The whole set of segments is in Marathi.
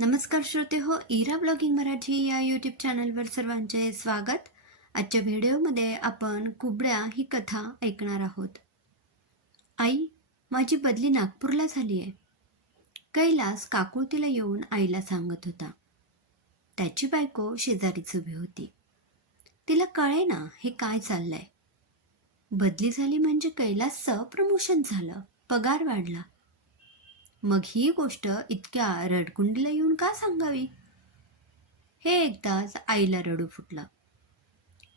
नमस्कार श्रोते हो इरा ब्लॉगिंग मराठी या यूट्यूब चॅनलवर सर्वांचे स्वागत. आजच्या व्हिडिओमध्ये आपण कुबड्या ही कथा ऐकणार आहोत. आई माझी बदली नागपूरला झाली आहे. कैलास काकुळतीला येऊन आईला सांगत होता. त्याची बायको शेजारीच उभी होती. तिला कळे ना हे काय चाललंय. बदली झाली म्हणजे कैलासचं प्रमोशन झालं पगार वाढला मग ही गोष्ट इतक्या रडकुंडीला येऊन का सांगावी? हे एकदाच आईला रडू फुटलं.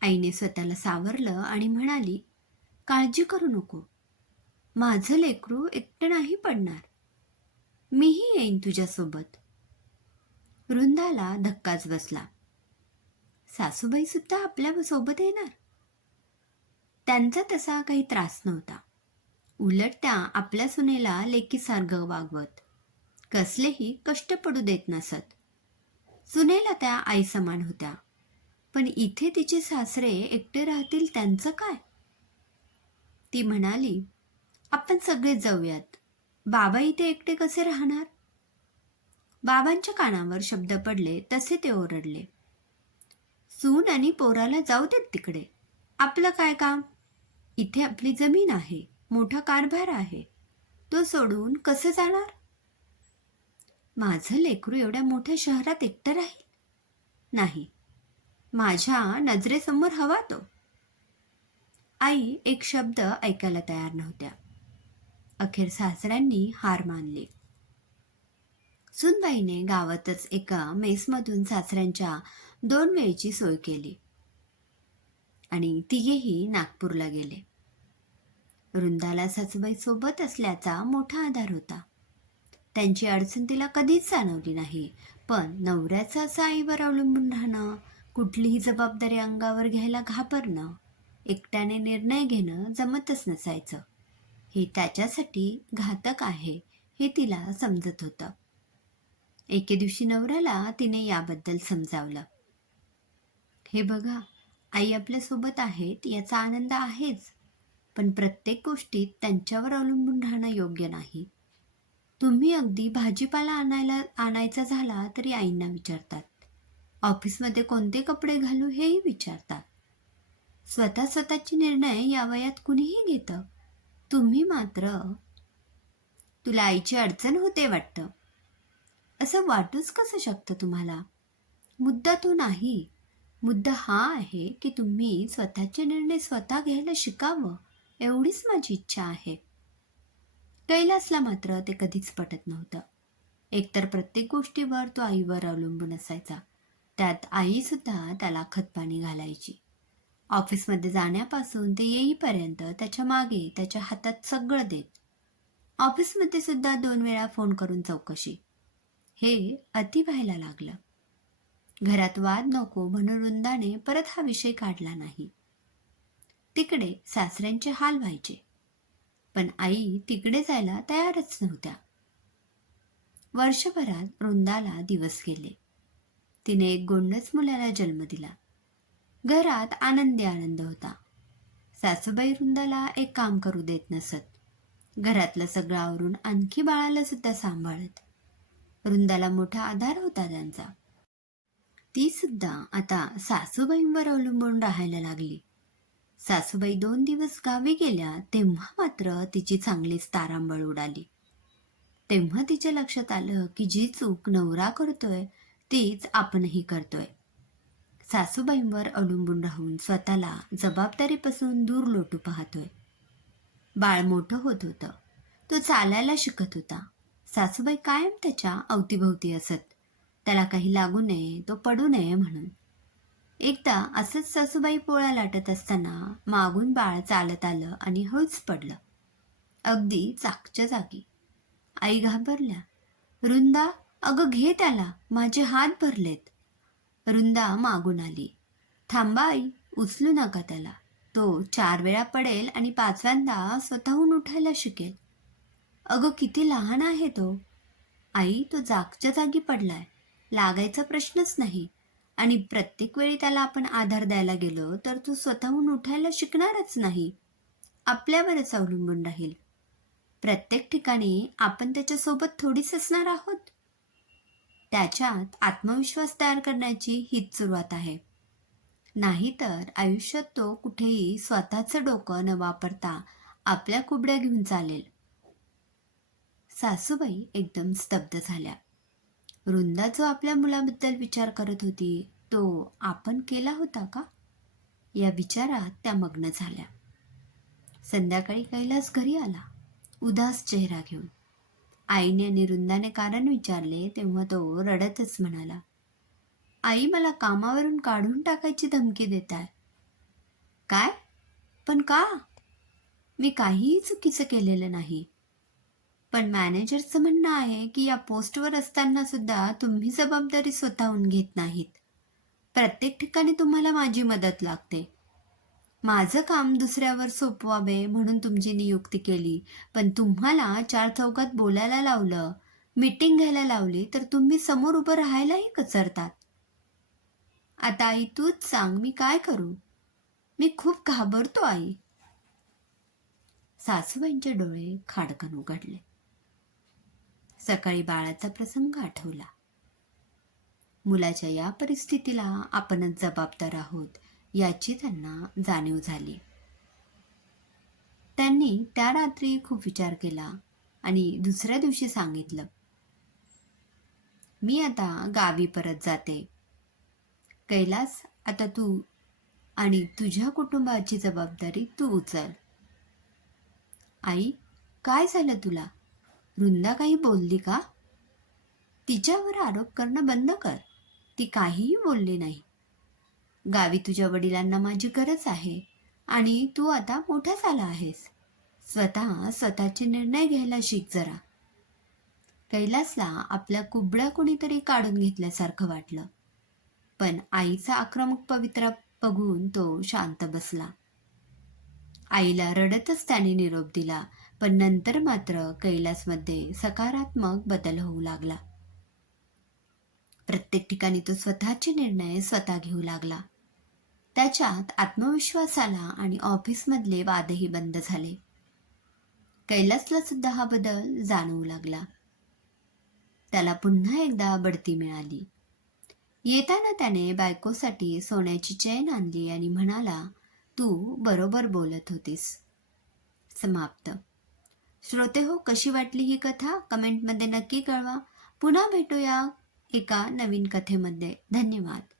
आईने स्वतःला सावरलं आणि म्हणाली काळजी करू नको. माझं लेकरू एकटं नाही पडणार. मीही येईन तुझ्यासोबत. वृंदाला धक्काच बसला. सासूबाई सुद्धा आपल्यासोबत येणार? त्यांचा तसा काही त्रास नव्हता. उलट त्या आपल्या सुनेला लेकीसारखं वागवत. कसलेही कष्ट पडू देत नसत. सुनेला त्या आई समान होत्या. पण इथे तिचे सासरे एकटे राहतील त्यांचं काय? ती म्हणाली आपण सगळे जाऊयात. बाबा इथे एकटे कसे राहणार? बाबांच्या कानावर शब्द पडले तसे ते ओरडले. सून आणि पोराला जाऊ देत तिकडे. आपलं काय काम? इथे आपली जमीन आहे. मोठा कारभार आहे. तो सोडून कसं जाणार? माझं लेकरू एवढ्या मोठ्या शहरात एकटं राहील? नाही. माझ्या नजरेसमोर हवा तो. आई एक शब्द ऐकायला तयार नव्हत्या. अखेर सासऱ्यांनी हार मानली. सुनबाईने गावातच एका मेसमधून सासऱ्यांच्या दोन वेळची सोय केली. आणि तिघेही नागपूरला गेले. वृंदाला सासूबाई सोबत असल्याचा मोठा आधार होता. त्यांची अडचण तिला कधीच जाणवली नाही. पण नवऱ्याचं असं आईवर अवलंबून राहणं कुठलीही जबाबदारी अंगावर घ्यायला घाबरणं एकट्याने निर्णय घेणं जमतच नसायचं. हे त्याच्यासाठी घातक आहे हे तिला समजत होतं. एके दिवशी नवऱ्याला तिने याबद्दल समजावलं. हे बघा आई आपल्यासोबत आहेत याचा आनंद आहेच. पण प्रत्येक गोष्टीत त्यांच्यावर अवलंबून राहणं योग्य नाही. तुम्ही अगदी भाजीपाला आणायला आणायचा झाला तरी आईंना विचारतात. ऑफिसमध्ये कोणते कपडे घालू हेही विचारतात. स्वतः स्वतःचे निर्णय या वयात कुणीही घेतं. तुम्ही मात्र तुला आईची अडचण होते वाटतं. असं वाटूच कसं शकतं तुम्हाला? मुद्दा तो नाही. मुद्दा हा आहे की तुम्ही स्वतःचे निर्णय स्वतः घ्यायला शिकावं. एवढीच माझी इच्छा आहे. कैलासला मात्र ते कधीच पटत नव्हतं. एकतर प्रत्येक गोष्टीवर तो आईवर अवलंबून असायचा. त्यात आईसुद्धा त्याला खतपाणी घालायची. ऑफिसमध्ये जाण्यापासून ते येईपर्यंत त्याच्यामागे त्याच्या हातात सगळं देत. ऑफिसमध्ये सुद्धा दोन वेळा फोन करून चौकशी. हे अति व्हायला लागलं. घरात वाद नको म्हणून वृंदाने परत हा विषय काढला नाही. तिकडे सासऱ्यांचे हाल व्हायचे. पण आई तिकडे जायला तयारच नव्हत्या. वर्षभरात वृंदाला दिवस गेले. तिने एक गोंडच मुलाला जन्म दिला. घरात आनंदी आनंद होता. सासूबाई वृंदाला एक काम करू देत नसत. घरातलं सगळं आवरून आणखी बाळाला सुद्धा सांभाळत. वृंदाला मोठा आधार होता त्यांचा. ती सुद्धा आता सासूबाईंवर अवलंबून राहायला लागली. सासूबाई दोन दिवस गावी गेल्या तेव्हा मात्र तिची चांगलीच तारांबळ उडाली. तेव्हा तिच्या लक्षात आलं की जी चूक नवरा करतोय तीच आपणही करतोय. सासूबाईंवर अडुंबून राहून स्वतःला जबाबदारीपासून दूर लोटू पाहतोय. बाळ मोठं होत होतं. तो चालायला शिकत होता. सासूबाई कायम त्याच्या अवतीभोवती असत. त्याला काही लागू नये तो पडू नये म्हणून. एकदा असंच सासूबाई पोळ्या लाटत असताना मागून बाळ चालत आलं आणि हळूच पडलं. अगदी चाकच्या जागी. आई घाबरल्या. रुंदा अगं घे त्याला माझे हात भरलेत. रुंदा मागून आली. थांबा आई उचलू नका त्याला. तो चार वेळा पडेल आणि पाचव्यांदा स्वतःहून उठायला शिकेल. अगं किती लहान आहे तो. आई तो जागच्या जागी पडलाय. लागायचा प्रश्नच नाही. आणि प्रत्येक वेळी त्याला आपण आधार द्यायला गेलो तर तो स्वतःहून उठायला शिकणारच नाही. आपल्यावरच अवलंबून राहील. प्रत्येक ठिकाणी आपण त्याच्यासोबत थोडीच असणार आहोत. त्याच्यात आत्मविश्वास तयार करण्याची हीच सुरुवात आहे. नाहीतर आयुष्यात तो कुठेही स्वतःचं डोकं न वापरता आपल्या कुबड्या घेऊन चालेल. सासूबाई एकदम स्तब्ध झाल्या. वृंदा जो आपल्या मुलाबद्दल विचार करत होती तो आपण केला होता का? या विचारात त्या मग्न झाल्या. संध्याकाळी कैलास घरी आला उदास चेहरा घेऊन. आईने आणि वृंदाने कारण विचारले तेव्हा तो रडतच म्हणाला आई मला कामावरून काढून टाकायची धमकी देत आहे काय? पण का? मी काहीही चुकीचं केलेलं नाही. पण मॅनेजरचं म्हणणं आहे की या पोस्टवर असताना सुद्धा तुम्ही जबाबदारी स्वतःहून घेत नाहीत. प्रत्येक ठिकाणी तुम्हाला माझी मदत लागते. माझं काम दुसऱ्यावर सोपवावे म्हणून तुमची नियुक्ती केली पण तुम्हाला चार चौकात बोलायला लावलं मीटिंग घ्यायला लावली तर तुम्ही समोर उभं राहायलाही कचरतात. आता आई तूच सांग मी काय करू? मी खूप घाबरतो आई. सासूबाईंचे डोळे खाडकन उघडले. सकाळी बाळाचा प्रसंग आठवला. मुलाच्या या परिस्थितीला आपणच जबाबदार आहोत याची त्यांना जाणीव झाली. त्यांनी त्या रात्री खूप विचार केला आणि दुसऱ्या दिवशी सांगितलं मी आता गावी परत जाते. कैलास आता तू आणि तुझ्या कुटुंबाची जबाबदारी तू उचल. आई काय झालं तुला? वृंदा काही बोलली का? तिच्यावर आरोप करणं बंद कर. ती काहीही बोलली नाही. गावी तुझ्या वडिलांना माझी गरज आहे आणि तू आता मोठा झाला आहेस. स्वतः स्वतःचे निर्णय घ्यायला शिक जरा. कैलासला आपल्या कुबड्या कोणीतरी काढून घेतल्यासारखं वाटलं. पण आईचा आक्रमक पवित्रा बघून तो शांत बसला. आईला रडतच त्याने निरोप दिला पण नंतर मात्र कैलासमध्ये सकारात्मक बदल होऊ लागला. प्रत्येक ठिकाणी तो स्वतःचे निर्णय स्वतः घेऊ लागला. त्याच्यात आत्मविश्वासाला आणि ऑफिसमधले वादही बंद झाले. कैलासला सुद्धा हा बदल जाणवू लागला. त्याला पुन्हा एकदा बढती मिळाली. येताना त्याने बायकोसाठी सोन्याची चैन आणली आणि म्हणाला तू बरोबर बोलत होतीस. समाप्त. श्रोते हो कशी वाटली ही कथा? कमेंटमध्ये नक्की कळवा. पुन्हा भेटूया एका नवीन कथेमध्ये. धन्यवाद.